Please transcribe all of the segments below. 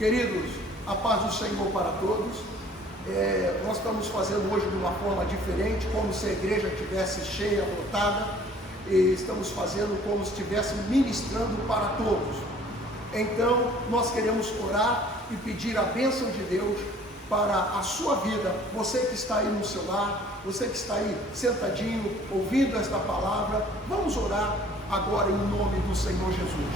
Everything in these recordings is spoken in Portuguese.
Queridos, a paz do Senhor para todos. Nós estamos fazendo hoje de uma forma diferente, como se a igreja estivesse cheia, lotada, e estamos fazendo como se estivéssemos ministrando para todos. Então, nós queremos orar e pedir a bênção de Deus para a sua vida. Você que está aí no seu lar, você que está aí sentadinho, ouvindo esta palavra, vamos orar agora em nome do Senhor Jesus.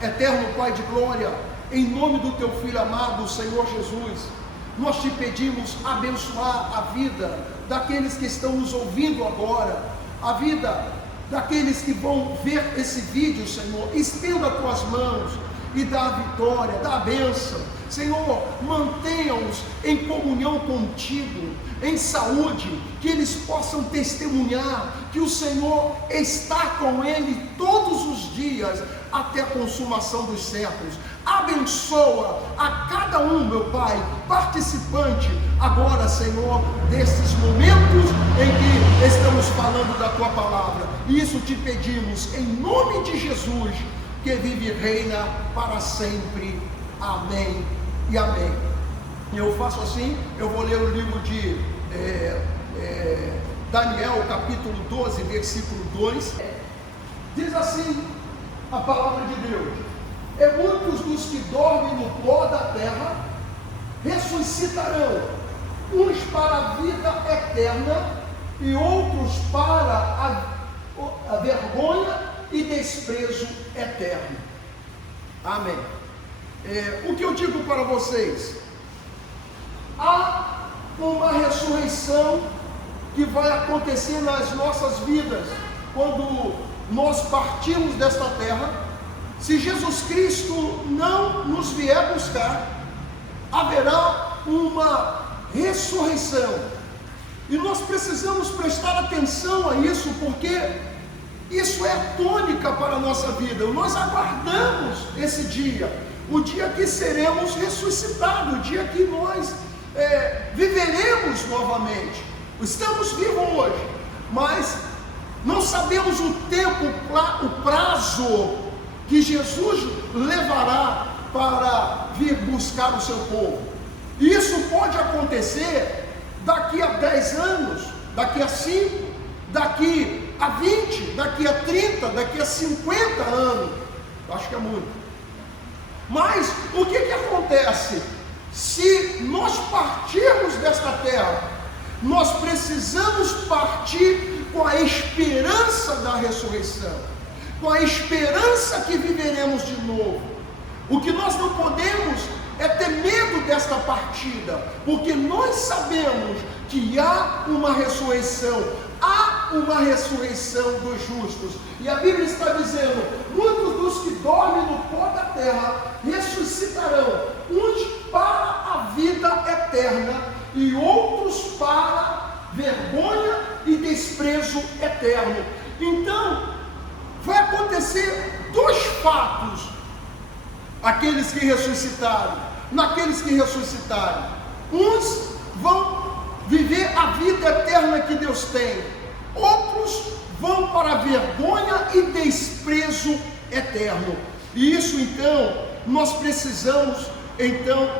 Eterno Pai de glória, em nome do teu Filho amado, Senhor Jesus, nós te pedimos abençoar a vida daqueles que estão nos ouvindo agora, a vida daqueles que vão ver esse vídeo, Senhor. Estenda as tuas mãos e dá a vitória, dá a bênção. Senhor, mantenha-os em comunhão contigo, em saúde, que eles possam testemunhar que o Senhor está com ele todos os dias, até a consumação dos séculos. Abençoa a cada um, meu Pai, participante agora, Senhor, desses momentos em que estamos falando da Tua Palavra. Isso te pedimos em nome de Jesus, que vive e reina para sempre. Amém e amém. Eu faço assim, eu vou ler o livro de Daniel, capítulo 12, versículo 2. Diz assim a palavra de Deus: e muitos dos que dormem no pó da terra ressuscitarão, uns para a vida eterna e outros para a vergonha e desprezo eterno. Amém. O que eu digo para vocês? Há uma ressurreição que vai acontecer nas nossas vidas quando nós partimos desta terra. Se Jesus Cristo não nos vier buscar, haverá uma ressurreição, e nós precisamos prestar atenção a isso, porque isso é tônica para a nossa vida. Nós aguardamos esse dia, o dia que seremos ressuscitados, o dia que nós viveremos novamente. Estamos vivos hoje, mas não sabemos o tempo, o prazo que Jesus levará para vir buscar o seu povo. Isso pode acontecer daqui a 10 anos, daqui a 5, daqui a 20, daqui a 30, daqui a 50 anos. Acho que é muito. Mas o que acontece? Se nós partirmos desta terra, nós precisamos partir com a esperança da ressurreição, com a esperança que viveremos de novo. O que nós não podemos é ter medo desta partida, porque nós sabemos que há uma ressurreição, há uma ressurreição dos justos. E a Bíblia está dizendo: muitos dos que dormem no pó da terra ressuscitarão, uns para a vida eterna e outros para vergonha e desprezo eterno. Então, vai acontecer dois fatos. Aqueles que ressuscitaram, naqueles que ressuscitarem, uns vão viver a vida eterna que Deus tem, outros vão para a vergonha e desprezo eterno. E isso, então, nós precisamos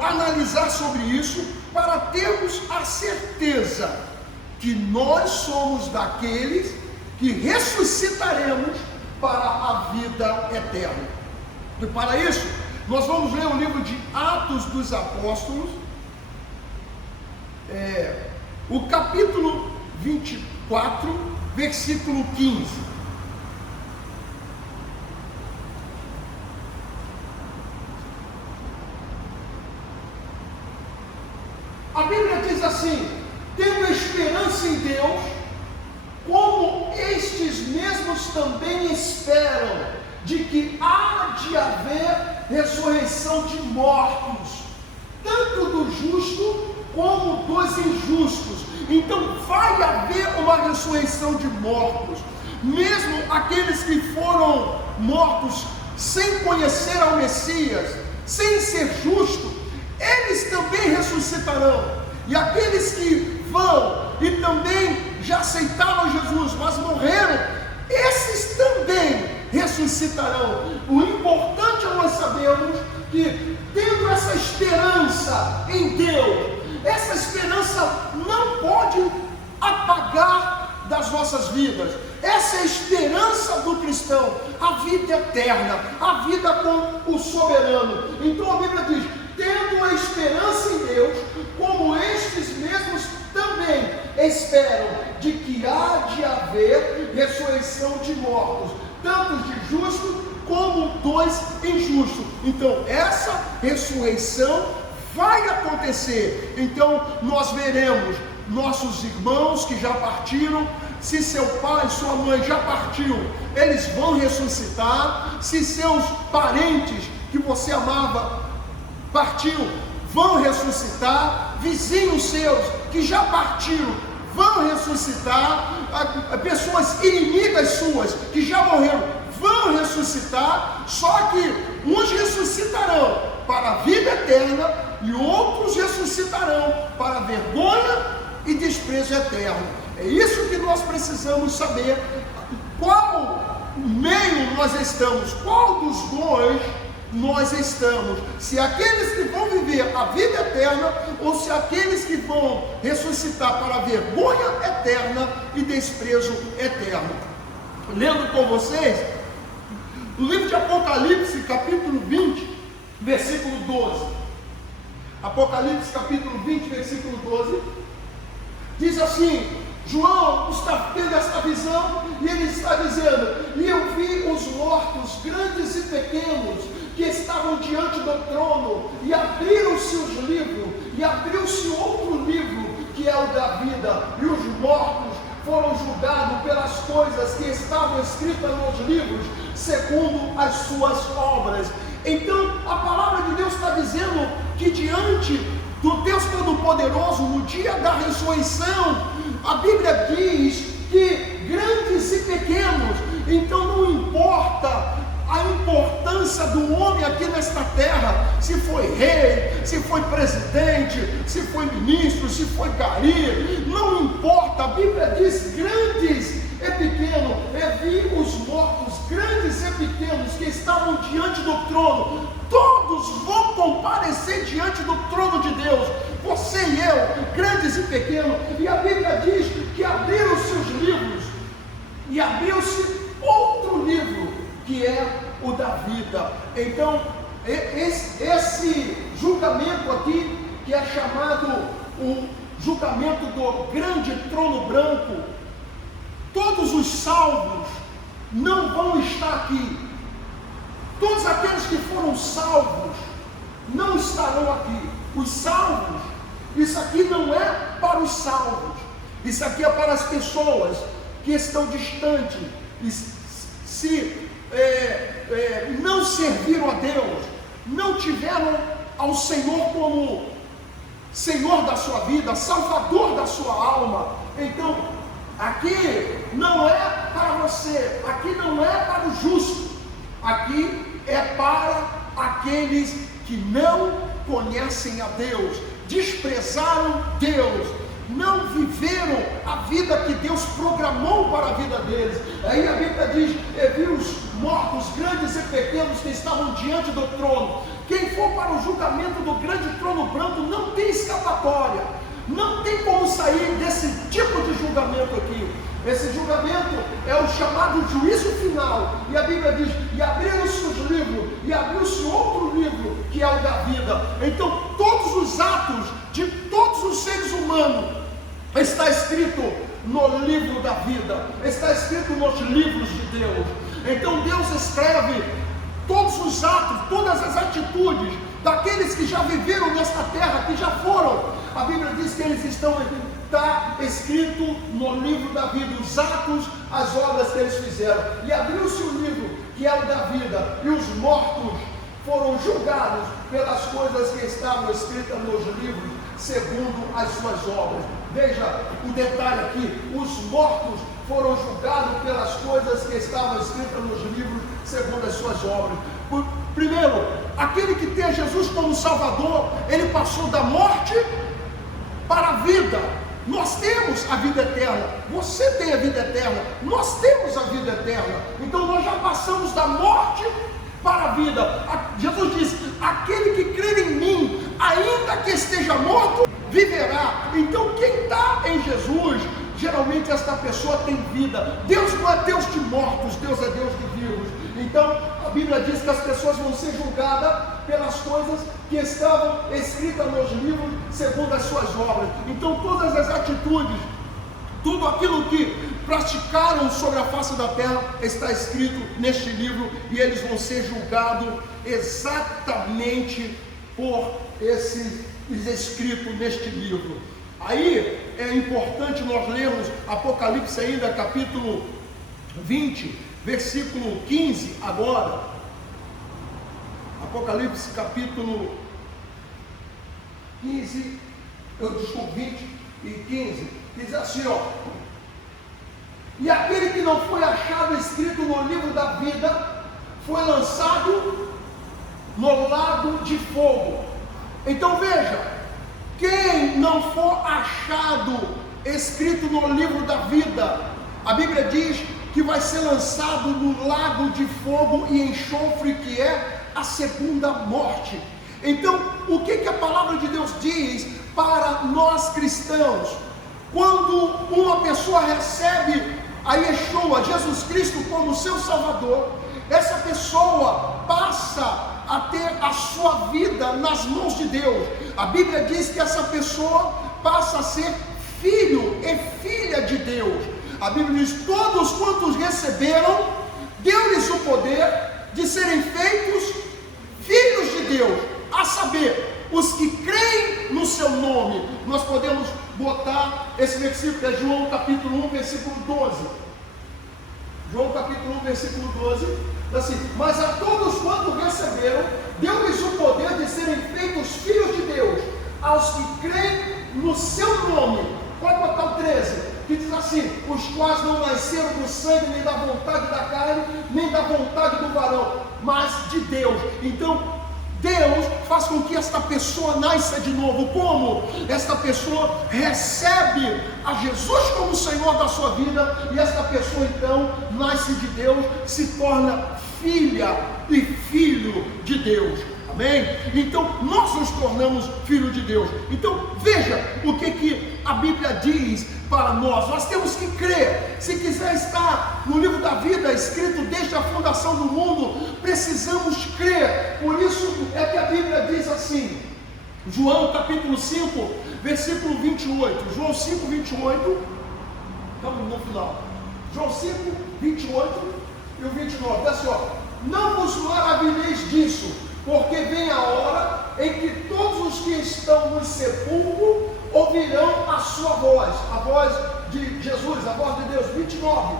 analisar sobre isso, para termos a certeza que nós somos daqueles que ressuscitaremos para a vida eterna. E para isso, nós vamos ler o livro de Atos dos Apóstolos, o capítulo 24, versículo 15. A Bíblia diz assim: tendo esperança em Deus, como estes mesmos também esperam de que há de haver ressurreição de mortos, tanto do justo como dos injustos. Então vai haver uma ressurreição de mortos, mesmo aqueles que foram mortos sem conhecer ao Messias, sem ser justos, eles também ressuscitarão. E aqueles que vão e também já aceitaram Jesus, mas morreram, esses também ressuscitarão. O importante é nós sabermos que esperança em Deus. Essa esperança não pode apagar das nossas vidas. Essa é a esperança do cristão, a vida eterna, a vida com o soberano. Então a Bíblia diz: tendo a esperança em Deus, como estes mesmos também esperam de que há de haver ressurreição de mortos, tanto de justos como dos injustos. Então essa ressurreição vai acontecer. Então nós veremos nossos irmãos que já partiram. Se seu pai, sua mãe já partiu, eles vão ressuscitar. Se seus parentes que você amava partiu, vão ressuscitar. Vizinhos seus que já partiram vão ressuscitar. Pessoas inimigas suas que já morreram vão ressuscitar. Só que uns ressuscitarão para a vida eterna e outros ressuscitarão para a vergonha e desprezo eterno. É isso que nós precisamos saber. Qual meio nós estamos? Qual dos dois nós estamos? Se aqueles que vão viver a vida eterna ou se aqueles que vão ressuscitar para a vergonha eterna e desprezo eterno. Lendo com vocês o livro de Apocalipse, capítulo 20, versículo 12. Apocalipse, capítulo 20, versículo 12, diz assim: João está tendo esta visão e ele está dizendo: e eu vi os mortos, grandes e pequenos, que estavam diante do trono, e abriram-se os livros, e abriu-se outro livro, que é o da vida, e os mortos foram julgados pelas coisas que estavam escritas nos livros, segundo as suas obras. Então a palavra de Deus está dizendo que diante do Deus Todo-Poderoso, no dia da ressurreição, a Bíblia diz que grandes e pequenos, então não importa a importância do homem aqui nesta terra, se foi rei, se foi presidente, se foi ministro, se foi gari, não importa. A Bíblia diz grandes e pequenos. Vi os mortos, grandes e pequenos, que estavam diante do trono, todos vão comparecer diante do trono de Deus, você e eu, grandes e pequenos. E a Bíblia diz que abriram-se os livros, e abriu-se outro livro, que é o da vida. Então esse julgamento aqui, que é chamado o julgamento do grande trono branco, todos os salvos não vão estar aqui. Todos aqueles que foram salvos não estarão aqui. Os salvos, isso aqui não é para os salvos, isso aqui é para as pessoas que estão distantes, se não serviram a Deus, não tiveram ao Senhor como Senhor da sua vida, Salvador da sua alma. Então aqui não é para você, aqui não é para o justo, aqui é para aqueles que não conhecem a Deus, desprezaram Deus, não viveram a vida que Deus programou para a vida deles. Aí a Bíblia diz: vi os mortos, grandes e pequenos, que estavam diante do trono. Quem for para o julgamento do grande trono branco não tem escapatória, não tem como sair desse tipo de julgamento aqui. Esse julgamento é o chamado juízo final. E a Bíblia diz: e abriram-se os livros, e abriu-se outro livro, que é o da vida. Então todos os atos de todos os seres humanos está escrito no livro da vida, está escrito nos livros de Deus. Então Deus escreve todos os atos, todas as atitudes daqueles que já viveram nesta terra, que já foram. A Bíblia diz que eles está escrito no livro da vida, os atos, as obras que eles fizeram. E abriu-se o livro, que é o da vida, e os mortos foram julgados pelas coisas que estavam escritas nos livros, segundo as suas obras. Veja o detalhe aqui: os mortos foram julgados pelas coisas que estavam escritas nos livros, segundo as suas obras. Primeiro, aquele que tem Jesus como Salvador, ele passou da morte para a vida. Nós temos a vida eterna, você tem a vida eterna, nós temos a vida eterna. Então nós já passamos da morte para a vida. Jesus diz: aquele que crer em mim, ainda que seja morto, viverá. Então quem está em Jesus, geralmente esta pessoa tem vida. Deus não é Deus de mortos, Deus é Deus de vivos. Então a Bíblia diz que as pessoas vão ser julgadas pelas coisas que estavam escritas nos livros segundo as suas obras. Então todas as atitudes, tudo aquilo que praticaram sobre a face da terra está escrito neste livro, e eles vão ser julgados exatamente por esses escritos neste livro. Aí é importante nós lermos Apocalipse ainda, capítulo 20, versículo 15 agora. Apocalipse capítulo 20 e 15, diz assim, ó: e aquele que não foi achado escrito no livro da vida foi lançado no lago de fogo. Então veja, quem não for achado escrito no livro da vida, a Bíblia diz que vai ser lançado no lago de fogo e enxofre, que é a segunda morte. Então, o que a palavra de Deus diz para nós cristãos? Quando uma pessoa recebe a Yeshua, Jesus Cristo, como seu Salvador, essa pessoa passa a ter a sua vida nas mãos de Deus. A Bíblia diz que essa pessoa passa a ser filho e filha de Deus. A Bíblia diz: todos quantos receberam, deu-lhes o poder de serem feitos filhos de Deus, a saber, os que creem no seu nome. Nós podemos botar esse versículo, é João capítulo 1, versículo 12. João capítulo 1, versículo 12, assim: mas a todos quantos receberam, deu-lhes o poder de serem feitos filhos de Deus, aos que creem no seu nome. Pode botar o 13, que diz assim: os quais não nasceram do sangue, nem da vontade da carne, nem da vontade do varão, mas de Deus. Então Deus faz com que esta pessoa nasça de novo. Como? Esta pessoa recebe a Jesus como Senhor da sua vida, e esta pessoa então nasce de Deus, se torna filha e filho de Deus. Amém? Então nós nos tornamos filhos de Deus. Então veja o que a Bíblia diz para nós. Nós temos que crer. Se quiser estar no livro da vida escrito desde a fundação do mundo, precisamos crer. Por isso é que a Bíblia diz assim, João capítulo 5, versículo 28. João 5, 28. Estamos no final. João 5, 28 e o 29. Diz assim, ó: não vos maravilheis disso, porque vem a hora em que todos os que estão no sepulcro ouvirão a sua voz, a voz de Jesus, a voz de Deus. 29.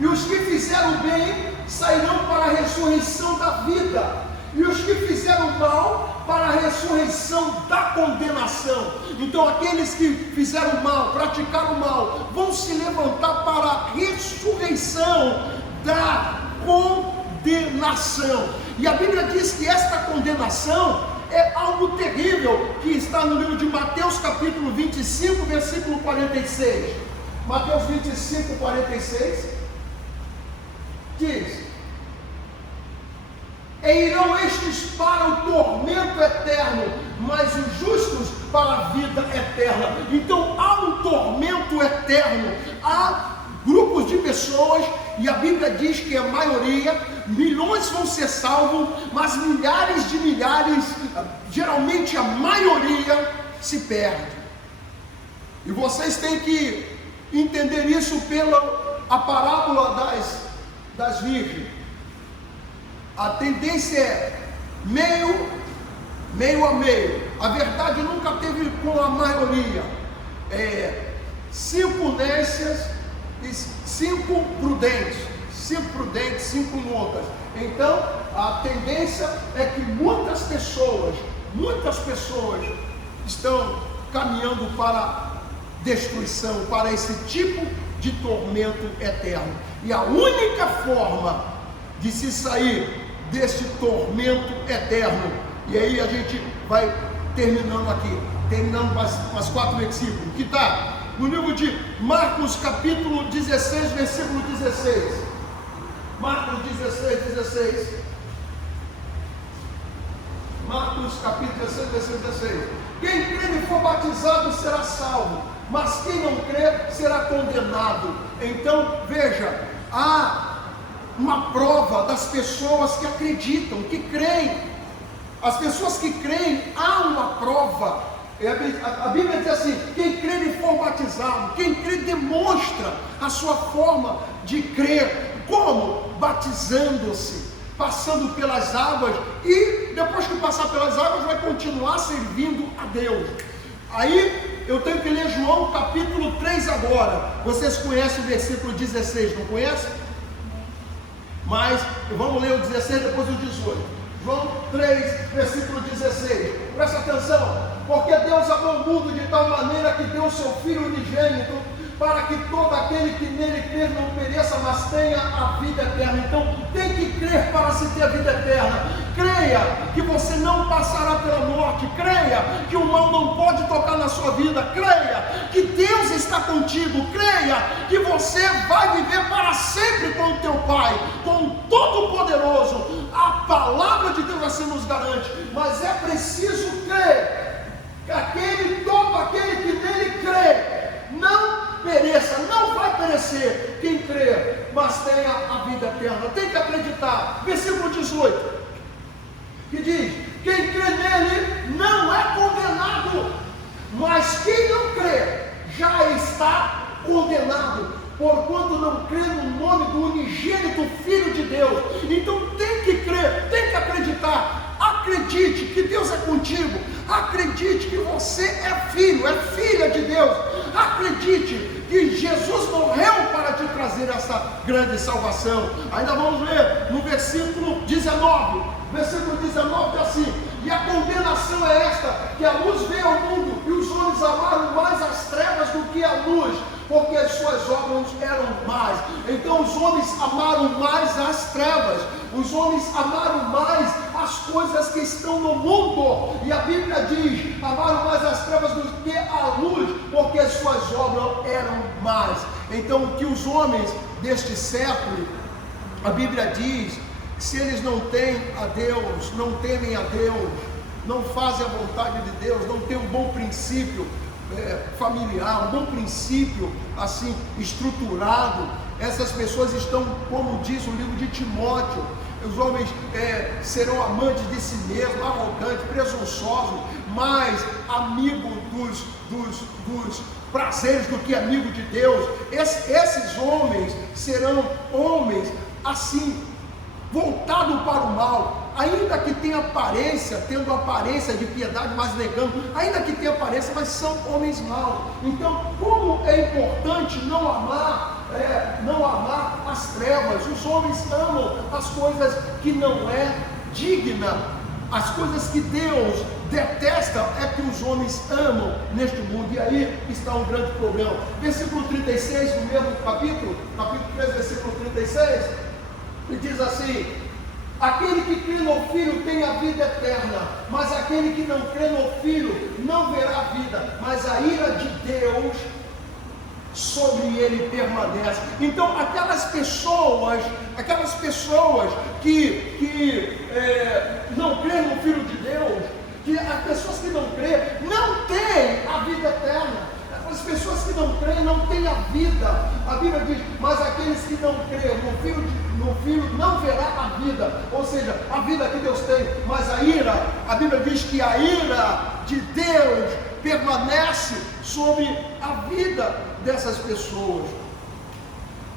E os que fizeram bem sairão para a ressurreição da vida, e os que fizeram mal para a ressurreição da condenação. Então aqueles que fizeram mal, praticaram mal, vão se levantar para a ressurreição da condenação. E a Bíblia diz que esta condenação é algo terrível, que está no livro de Mateus capítulo 25, versículo 46. Mateus 25, 46 diz: e irão estes para o tormento eterno, mas os justos para a vida eterna. Então há um tormento eterno, há grupos de pessoas, e a Bíblia diz que a maioria, milhões vão ser salvos, mas milhares de milhares, geralmente a maioria, se perde. E vocês têm que entender isso pela a parábola das virgens. A tendência é meio a meio. A verdade nunca teve com a maioria. 5 nécias e 5 prudentes. 5 prudentes, 5 loucas. Então a tendência é que muitas pessoas estão caminhando para destruição, para esse tipo de tormento eterno. E a única forma de se sair desse tormento eterno, e aí a gente vai terminando mais 4 versículos, que está no livro de Marcos capítulo 16, versículo 16. Marcos 16, 16. Marcos Atos capítulo 16, versículo 16. Quem crê e for batizado será salvo, mas quem não crê será condenado. Então, veja, há uma prova das pessoas que acreditam, que creem. As pessoas que creem, há uma prova. A Bíblia diz assim: quem crê e for batizado, quem crê demonstra a sua forma de crer. Como? Batizando-se, passando pelas águas, e depois que passar pelas águas vai continuar servindo a Deus. Aí eu tenho que ler João capítulo 3 agora. Vocês conhecem o versículo 16, não conhecem? Mas vamos ler o 16, depois o 18. João 3, versículo 16. Presta atenção. Porque Deus amou o mundo de tal maneira que deu o seu Filho unigênito, para que todo aquele que nele crer não pereça, mas tenha a vida eterna. Então tem que crer para se ter a vida eterna. Creia que você não passará pela morte. Creia que o mal não pode tocar na sua vida. Creia que Deus está contigo. Creia que você vai viver para sempre com o teu Pai, com o Todo-Poderoso. A palavra de Deus assim nos garante. Mas é preciso crer que todo aquele que nele crê não pereça, não vai perecer. Quem crê, mas tenha a vida eterna. Tem que acreditar. Versículo 18, que diz: quem crê nele não é condenado, mas quem não crê já está condenado, porquanto não crê no nome do unigênito Filho de Deus. Então tem que crer, tem que acreditar. Acredite que Deus é contigo. Acredite que você é filho, é filha de Deus. Acredite que Jesus morreu para te trazer essa grande salvação. Ainda vamos ler no versículo 19. Versículo 19 diz assim: e a condenação é esta, que a luz veio ao mundo, e os homens amaram mais as trevas do que a luz, porque as suas obras eram más. Então os homens amaram mais as trevas, os homens amaram mais as coisas que estão no mundo, e a Bíblia diz: amaram mais as trevas do que a luz, porque as suas obras eram más. Então o que os homens deste século, a Bíblia diz, se eles não têm a Deus, não temem a Deus, não fazem a vontade de Deus, não têm um bom princípio familiar, um bom princípio assim estruturado, essas pessoas estão, como diz o livro de Timóteo, os homens serão amantes de si mesmos, arrogantes, presunçosos, mais amigo dos prazeres do que amigo de Deus. Esses homens serão homens assim, voltado para o mal, ainda que tenha aparência, tendo aparência de piedade, mas negando, ainda que tenha aparência, mas são homens maus. Então, como é importante não amar as trevas. Os homens amam as coisas que não é digna, as coisas que Deus detesta é que os homens amam neste mundo, e aí está um grande problema. Versículo 36 do mesmo capítulo 3, versículo 36, ele diz assim: aquele que crê no Filho tem a vida eterna, mas aquele que não crê no Filho não verá a vida, mas a ira de Deus sobre ele permanece. Então aquelas pessoas que não creem no Filho de Deus, que as pessoas que não creem não têm a vida eterna. As pessoas que não creem não têm a vida. A Bíblia diz: mas aqueles que não creem no Filho não verá a vida. Ou seja, a vida que Deus tem, mas a ira, a Bíblia diz que a ira de Deus permanece sobre a vida dessas pessoas.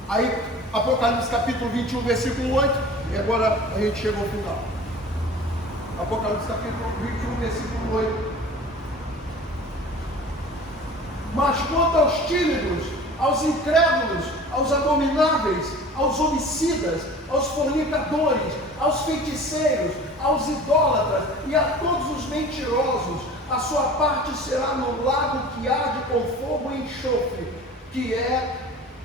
Aí Apocalipse capítulo 21, versículo 8, e agora a gente chegou ao final. Apocalipse capítulo 21, versículo 8. Mas quanto aos tímidos, aos incrédulos, aos abomináveis, aos homicidas, aos fornicadores, aos feiticeiros, aos idólatras e a todos os mentirosos, a sua parte será no lago que arde com fogo e enxofre, que é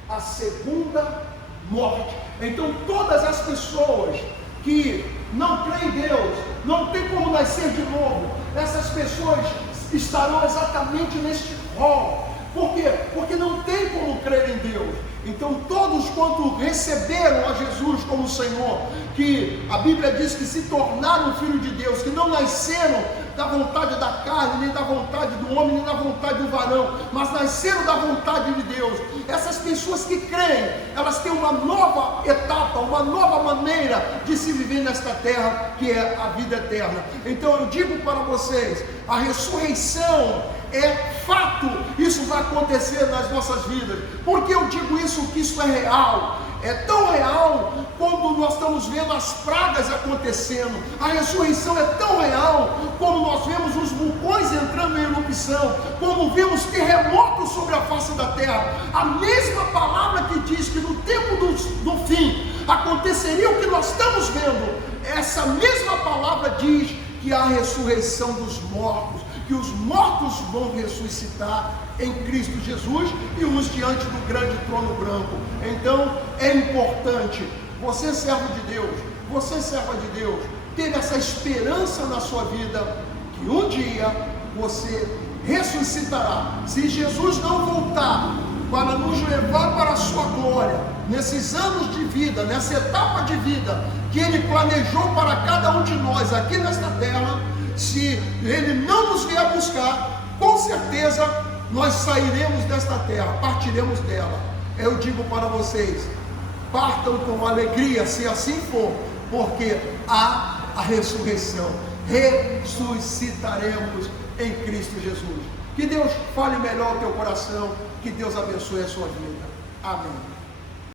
a segunda morte. Então todas as pessoas que não creem em Deus, não tem como nascer de novo, essas pessoas estarão exatamente neste rol. Por quê? Porque não tem como crer em Deus. Então todos quanto receberam a Jesus como Senhor, que a Bíblia diz que se tornaram filho de Deus, que não nasceram da vontade da carne, nem da vontade do homem, nem da vontade do varão, mas nasceram da vontade de Deus. Essas pessoas que creem, elas têm uma nova etapa, uma nova maneira de se viver nesta terra, que é a vida eterna. Então eu digo para vocês, a ressurreição é fato, isso vai acontecer nas nossas vidas. Por que eu digo isso? Que isso é real. É tão real quando nós estamos vendo as pragas acontecendo. A ressurreição é tão real como nós vemos os vulcões entrando em erupção, como vemos terremotos sobre a face da terra. A mesma palavra que diz que no tempo do fim aconteceria o que nós estamos vendo, essa mesma palavra diz que há a ressurreição dos mortos, que os mortos vão ressuscitar em Cristo Jesus e uns diante do grande trono branco. Então é importante, você servo de Deus, você serva de Deus, ter essa esperança na sua vida, que um dia você ressuscitará. Se Jesus não voltar para nos levar para a sua glória, nesses anos de vida, nessa etapa de vida que Ele planejou para cada um de nós aqui nesta terra, se Ele não nos vier buscar, com certeza nós sairemos desta terra, partiremos dela. Eu digo para vocês, partam com alegria, se assim for, porque há a ressurreição, ressuscitaremos em Cristo Jesus. Que Deus fale melhor o teu coração, que Deus abençoe a sua vida. Amém.